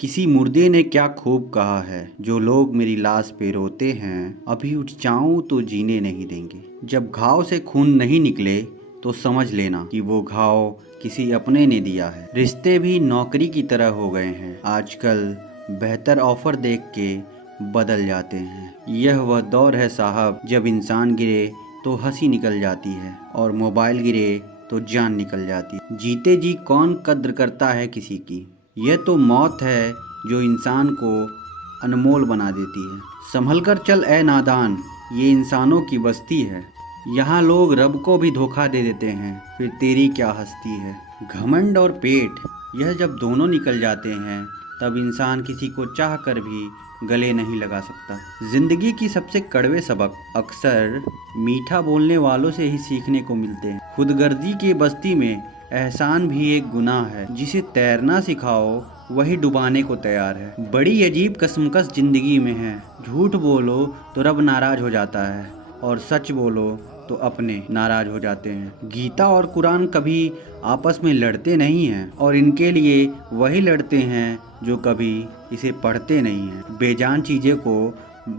किसी मुर्दे ने क्या खूब कहा है, जो लोग मेरी लाश पे रोते हैं, अभी उठ जाऊं तो जीने नहीं देंगे। जब घाव से खून नहीं निकले तो समझ लेना कि वो घाव किसी अपने ने दिया है। रिश्ते भी नौकरी की तरह हो गए हैं, आजकल बेहतर ऑफर देख के बदल जाते हैं। यह वह दौर है साहब, जब इंसान गिरे तो हंसी निकल जाती है और मोबाइल गिरे तो जान निकल जाती है। जीते जी कौन कद्र करता है किसी की। यह तो मौत है जो इंसान को अनमोल बना देती है। संभल कर चल ए नादान, ये इंसानों की बस्ती है। यहाँ लोग रब को भी धोखा दे देते हैं, फिर तेरी क्या हस्ती है। घमंड और पेट, यह जब दोनों निकल जाते हैं तब इंसान किसी को चाह कर भी गले नहीं लगा सकता। जिंदगी की सबसे कड़वे सबक अक्सर मीठा बोलने वालों से ही सीखने को मिलते हैं। खुदगर्जी की बस्ती में एहसान भी एक गुनाह है, जिसे तैरना सिखाओ वही डुबाने को तैयार है। बड़ी अजीब कसमकस जिंदगी में है, झूठ बोलो तो रब नाराज हो जाता है और सच बोलो तो अपने नाराज हो जाते हैं। गीता और कुरान कभी आपस में लड़ते नहीं हैं, और इनके लिए वही लड़ते हैं जो कभी इसे पढ़ते नहीं हैं। बेजान चीज़ें को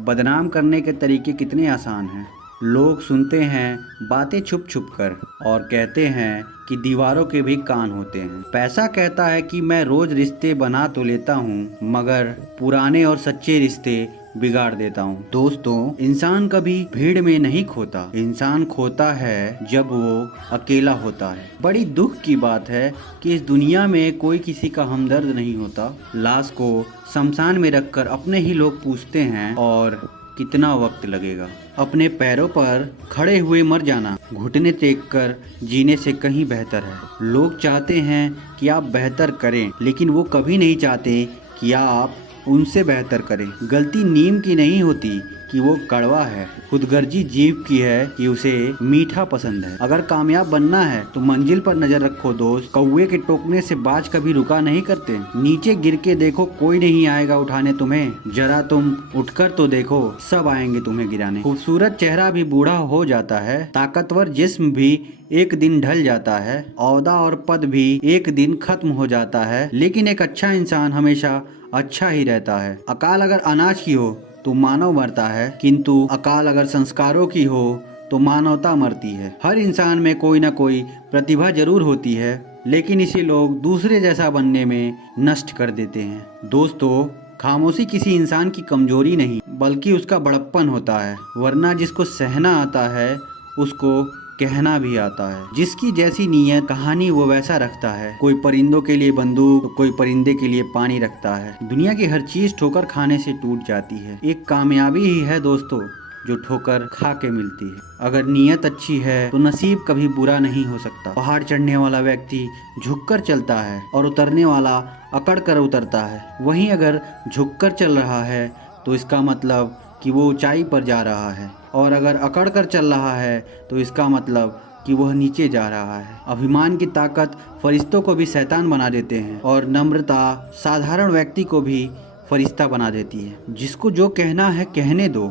बदनाम करने के तरीके कितने आसान हैं। लोग सुनते हैं बातें छुप छुप कर और कहते हैं कि दीवारों के भी कान होते हैं। पैसा कहता है कि मैं रोज रिश्ते बना तो लेता हूँ, मगर पुराने और सच्चे रिश्ते बिगाड़ देता हूँ। दोस्तों, इंसान कभी भीड़ में नहीं खोता, इंसान खोता है जब वो अकेला होता है। बड़ी दुख की बात है कि इस दुनिया में कोई किसी का हमदर्द नहीं होता। लाश को शमशान में रखकर अपने ही लोग पूछते हैं और कितना वक्त लगेगा। अपने पैरों पर खड़े हुए मर जाना घुटने टेक कर जीने से कहीं बेहतर है। लोग चाहते हैं कि आप बेहतर करें, लेकिन वो कभी नहीं चाहते कि आप उनसे बेहतर करें। गलती नीम की नहीं होती कि वो कड़वा है, खुदगर्जी जीव की है कि उसे मीठा पसंद है। अगर कामयाब बनना है तो मंजिल पर नजर रखो दोस्त, कौवे के टोकने से बाज कभी रुका नहीं करते। नीचे गिर के देखो, कोई नहीं आएगा उठाने तुम्हें, जरा तुम उठकर तो देखो, सब आएंगे तुम्हें गिराने। खूबसूरत चेहरा भी बूढ़ा हो जाता है, ताकतवर जिस्म भी एक दिन ढल जाता है, औहदा और पद भी एक दिन खत्म हो जाता है, लेकिन एक अच्छा इंसान हमेशा अच्छा ही रहता है। अकाल अगर अनाज की हो तो मानव मरता है, किंतु अकाल अगर संस्कारों की हो तो मानवता मरती है। हर इंसान में कोई ना कोई प्रतिभा जरूर होती है, लेकिन इसे लोग दूसरे जैसा बनने में नष्ट कर देते हैं। दोस्तों, खामोशी किसी इंसान की कमजोरी नहीं, बल्कि उसका बड़प्पन होता है। वरना जिसको सहना आता है उसको कहना भी आता है। जिसकी जैसी नीयत कहानी वो वैसा रखता है। कोई परिंदों के लिए बंदूक तो कोई परिंदे के लिए पानी रखता है। दुनिया की हर चीज ठोकर खाने से टूट जाती है। एक कामयाबी ही है दोस्तों जो ठोकर खा के मिलती है। अगर नीयत अच्छी है तो नसीब कभी बुरा नहीं हो सकता। पहाड़ चढ़ने वाला व्यक्ति झुककर चलता है और उतरने वाला अकड़ कर उतरता है। वहीं अगर झुककर चल रहा है तो इसका मतलब कि वो ऊंचाई पर जा रहा है, और अगर अकड़ कर चल रहा है तो इसका मतलब कि वह नीचे जा रहा है। अभिमान की ताकत फरिश्तों को भी शैतान बना देते हैं, और नम्रता साधारण व्यक्ति को भी फरिश्ता बना देती है। जिसको जो कहना है कहने दो,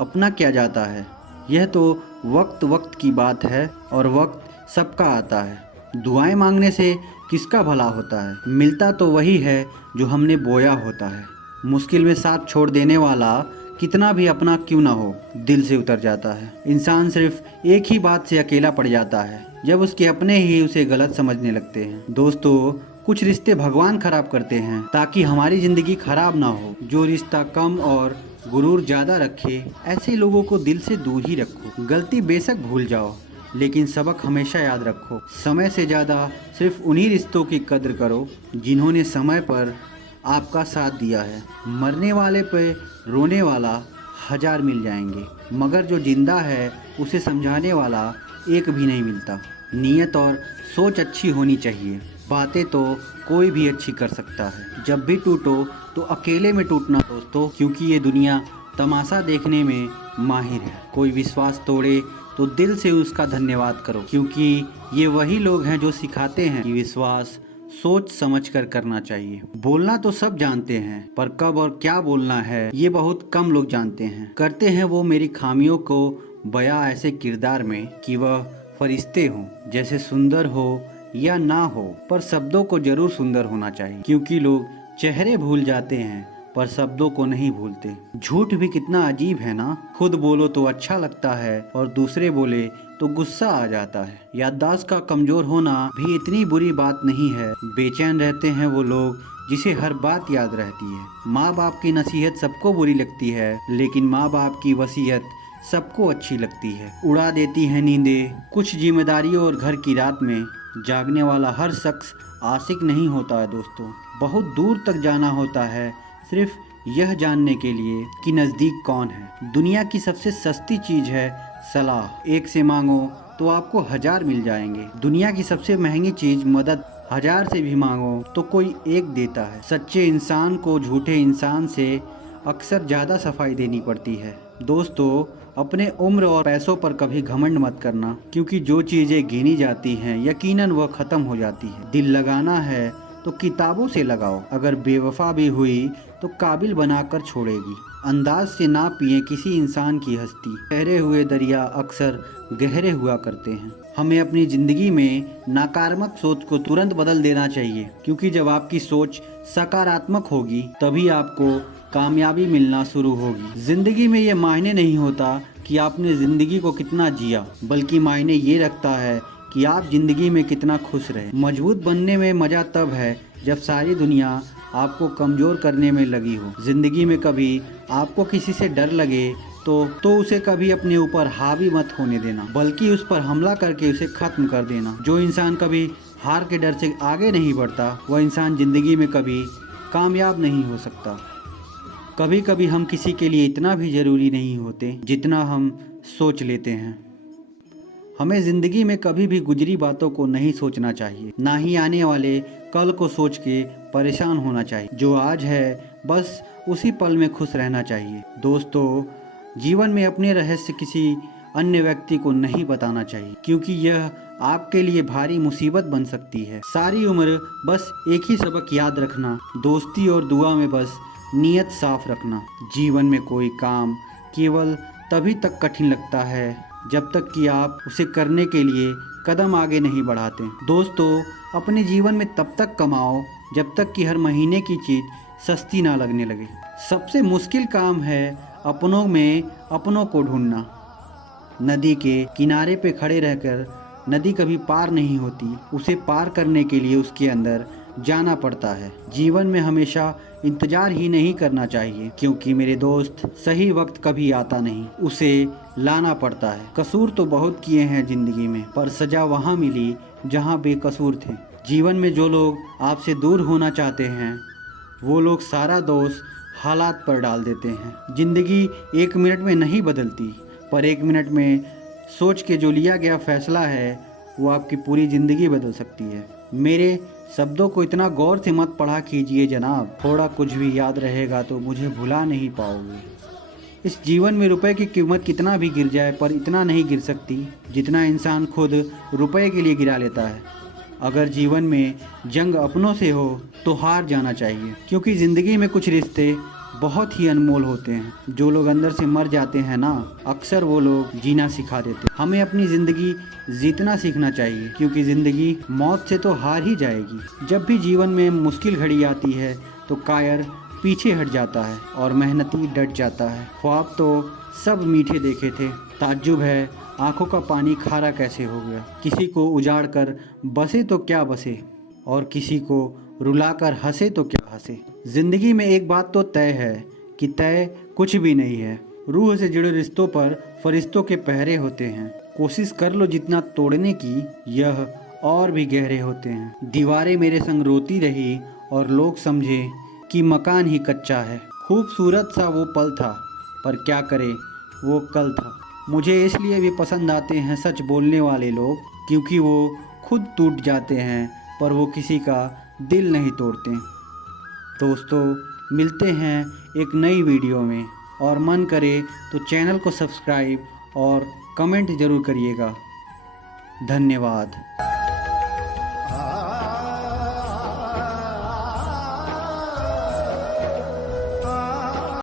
अपना क्या जाता है। यह तो वक्त वक्त की बात है, और वक्त सबका आता है। दुआएं मांगने से किसका भला होता है, मिलता तो वही है जो हमने बोया होता है। मुश्किल में साथ छोड़ देने वाला कितना भी अपना क्यों ना हो, दिल से उतर जाता है। इंसान सिर्फ एक ही बात से अकेला पड़ जाता है, जब उसके अपने ही उसे गलत समझने लगते हैं। दोस्तों, कुछ रिश्ते भगवान खराब करते हैं ताकि हमारी जिंदगी खराब ना हो। जो रिश्ता कम और गुरूर ज्यादा रखे, ऐसे लोगों को दिल से दूर ही रखो। गलती बेशक भूल जाओ, लेकिन सबक हमेशा याद रखो। समय से ज्यादा सिर्फ उन्हीं रिश्तों की कद्र करो जिन्होंने समय पर आपका साथ दिया है। मरने वाले पे रोने वाला 1000 मिल जाएंगे, मगर जो जिंदा है उसे समझाने वाला एक भी नहीं मिलता। नीयत और सोच अच्छी होनी चाहिए, बातें तो कोई भी अच्छी कर सकता है। जब भी टूटो तो अकेले में टूटना दोस्तों, क्योंकि ये दुनिया तमाशा देखने में माहिर है। कोई विश्वास तोड़े तो दिल से उसका धन्यवाद करो, क्योंकि ये वही लोग हैं जो सिखाते हैं कि विश्वास सोच समझ कर करना चाहिए। बोलना तो सब जानते हैं, पर कब और क्या बोलना है ये बहुत कम लोग जानते हैं। करते हैं वो मेरी खामियों को बयां ऐसे किरदार में कि वह फरिश्ते हों, जैसे सुंदर हो या ना हो, पर शब्दों को जरूर सुंदर होना चाहिए, क्योंकि लोग चेहरे भूल जाते हैं पर शब्दों को नहीं भूलते। झूठ भी कितना अजीब है ना, खुद बोलो तो अच्छा लगता है और दूसरे बोले तो गुस्सा आ जाता है। याददाश्त का कमजोर होना भी इतनी बुरी बात नहीं है। बेचैन रहते हैं वो लोग जिसे हर बात याद रहती है। माँ बाप की नसीहत सबको बुरी लगती है, लेकिन माँ बाप की वसीयत सबको अच्छी लगती है। उड़ा देती है नींदें कुछ जिम्मेदारियों और घर की रात में। जागने वाला हर शख्स आशिक नहीं होता है दोस्तों। बहुत दूर तक जाना होता है सिर्फ यह जानने के लिए कि नज़दीक कौन है। दुनिया की सबसे सस्ती चीज़ है सलाह। एक से मांगो तो आपको 1000 मिल जाएंगे। दुनिया की सबसे महंगी चीज़ मदद। 1000 से भी मांगो तो कोई एक देता है। सच्चे इंसान को झूठे इंसान से अक्सर ज़्यादा सफाई देनी पड़ती है। दोस्तों, अपने उम्र और पैसों पर कभी घमंड मत करना, क्योंकि जो चीज़ें गिनी जाती हैं यकीनन वह ख़त्म हो जाती है। दिल लगाना है तो किताबों से लगाओ, अगर बेवफा भी हुई तो काबिल बनाकर छोड़ेगी। अंदाज से ना पिए किसी इंसान की हस्ती। ठहरे हुए दरिया अक्सर गहरे हुआ करते हैं। हमें अपनी ज़िंदगी में नकारात्मक सोच को तुरंत बदल देना चाहिए, क्योंकि जब आपकी सोच सकारात्मक होगी तभी आपको कामयाबी मिलना शुरू होगी। ज़िंदगी में ये मायने नहीं होता कि आपने ज़िंदगी को कितना जिया, बल्कि मायने ये रखता है कि आप ज़िंदगी में कितना खुश रहे। मजबूत बनने में मज़ा तब है जब सारी दुनिया आपको कमज़ोर करने में लगी हो। ज़िंदगी में कभी आपको किसी से डर लगे तो उसे कभी अपने ऊपर हावी मत होने देना, बल्कि उस पर हमला करके उसे ख़त्म कर देना। जो इंसान कभी हार के डर से आगे नहीं बढ़ता वह इंसान ज़िंदगी में कभी कामयाब नहीं हो सकता। कभी कभी हम किसी के लिए इतना भी ज़रूरी नहीं होते जितना हम सोच लेते हैं। हमें ज़िंदगी में कभी भी गुजरी बातों को नहीं सोचना चाहिए, ना ही आने वाले कल को सोच के परेशान होना चाहिए। जो आज है बस उसी पल में खुश रहना चाहिए। दोस्तों, जीवन में अपने रहस्य किसी अन्य व्यक्ति को नहीं बताना चाहिए, क्योंकि यह आपके लिए भारी मुसीबत बन सकती है। सारी उम्र बस एक ही सबक याद रखना, दोस्ती और दुआ में बस नीयत साफ रखना। जीवन में कोई काम केवल तभी तक कठिन लगता है जब तक कि आप उसे करने के लिए कदम आगे नहीं बढ़ाते। दोस्तों, अपने जीवन में तब तक कमाओ जब तक कि हर महीने की चीज़ सस्ती ना लगने लगे। सबसे मुश्किल काम है अपनों में अपनों को ढूंढना। नदी के किनारे पे खड़े रहकर नदी कभी पार नहीं होती, उसे पार करने के लिए उसके अंदर जाना पड़ता है। जीवन में हमेशा इंतजार ही नहीं करना चाहिए, क्योंकि मेरे दोस्त सही वक्त कभी आता नहीं, उसे लाना पड़ता है। कसूर तो बहुत किए हैं ज़िंदगी में, पर सज़ा वहाँ मिली जहाँ बेकसूर थे। जीवन में जो लोग आपसे दूर होना चाहते हैं वो लोग सारा दोष हालात पर डाल देते हैं। ज़िंदगी 1 मिनट में नहीं बदलती, पर 1 मिनट में सोच के जो लिया गया फैसला है वो आपकी पूरी ज़िंदगी बदल सकती है। मेरे शब्दों को इतना गौर से मत पढ़ा कीजिए जनाब, थोड़ा कुछ भी याद रहेगा तो मुझे भुला नहीं पाओगे। इस जीवन में रुपए की कीमत कितना भी गिर जाए पर इतना नहीं गिर सकती जितना इंसान खुद रुपए के लिए गिरा लेता है। अगर जीवन में जंग अपनों से हो तो हार जाना चाहिए, क्योंकि ज़िंदगी में कुछ रिश्ते बहुत ही अनमोल होते हैं। जो लोग अंदर से मर जाते हैं ना, अक्सर वो लोग जीना सिखा देते हैं। हमें अपनी ज़िंदगी जीतना सीखना चाहिए, क्योंकि ज़िंदगी मौत से तो हार ही जाएगी। जब भी जीवन में मुश्किल घड़ी आती है तो कायर पीछे हट जाता है और मेहनती डट जाता है। ख्वाब तो सब मीठे देखे थे, ताज्जुब है आंखों का पानी खारा कैसे हो गया। किसी को उजाड़ कर बसे तो क्या बसे, और किसी को रुलाकर हंसे तो क्या हंसे। जिंदगी में एक बात तो तय है कि तय कुछ भी नहीं है। रूह से जुड़े रिश्तों पर फरिश्तों के पहरे होते हैं। कोशिश कर लो जितना तोड़ने की, यह और भी गहरे होते हैं। दीवारें मेरे संग रोती रही और लोग समझे कि मकान ही कच्चा है। खूबसूरत सा वो पल था, पर क्या करे वो कल था। मुझे इसलिए भी पसंद आते हैं सच बोलने वाले लोग, क्योंकि वो खुद टूट जाते हैं पर वो किसी का दिल नहीं तोड़ते। दोस्तों, मिलते हैं एक नई वीडियो में, और मन करे तो चैनल को सब्सक्राइब और कमेंट ज़रूर करिएगा। धन्यवाद।